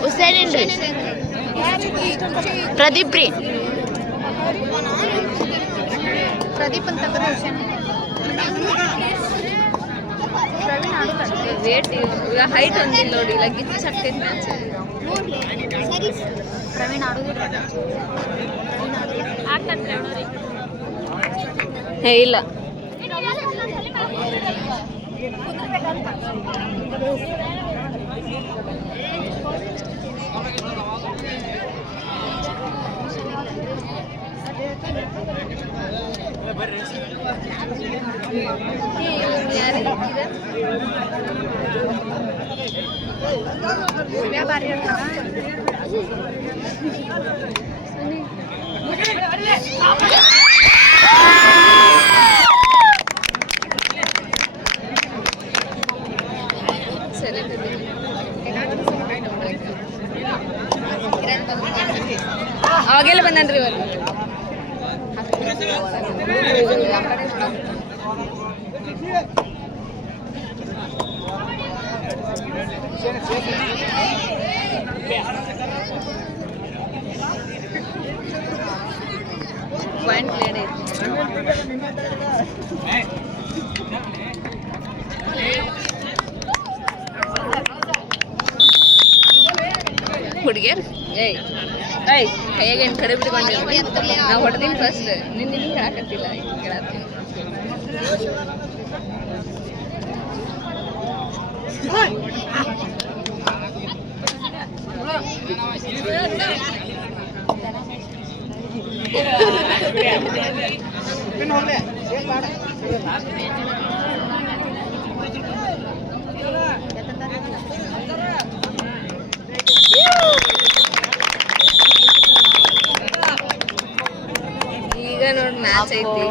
ಹುಸೇನ್ ಏನ್ರಿ ಪ್ರದೀಪ್ ರೀ ಪ್ರದೀಪ್ ಅಂತ ವೇಟ್ ಈಗ ಹೈಟ್ ಒಂದಿಲ್ಲ ನೋಡಿ ಇಲ್ಲ ಗಿಚ್ಚು ಶಕ್ತಿ ಮ್ಯಾಚ್ ಪ್ರವೀಣ್ ಆಡೋದಿಲ್ಲ ಹೇ ಇಲ್ಲ ಅವಾಗೆಲ್ಲ ಬಂದನ್ರಿ ಇವತ್ತು ಪಾಯಿಂಟ್ ಪ್ಲೇಡ್ ಹುಡುಗಿಯರ್ ಏಯ್ ಏಯ್ ಕೈಯಾಗ ಏನು ಕಡೆ ಬಿಟ್ಕೊಂಡಿರ್ತೀವಿ ನಾವು ಹೊಡೆದೀನಿ ಫಸ್ಟ್ ನಿನ್ನ ಹೇಳಕತ್ತಿಲ್ಲ ಹೇಳತ್ತೀನಿ ಈಗ ನೋಡಿ ಮ್ಯಾಚ್ ಐತಿ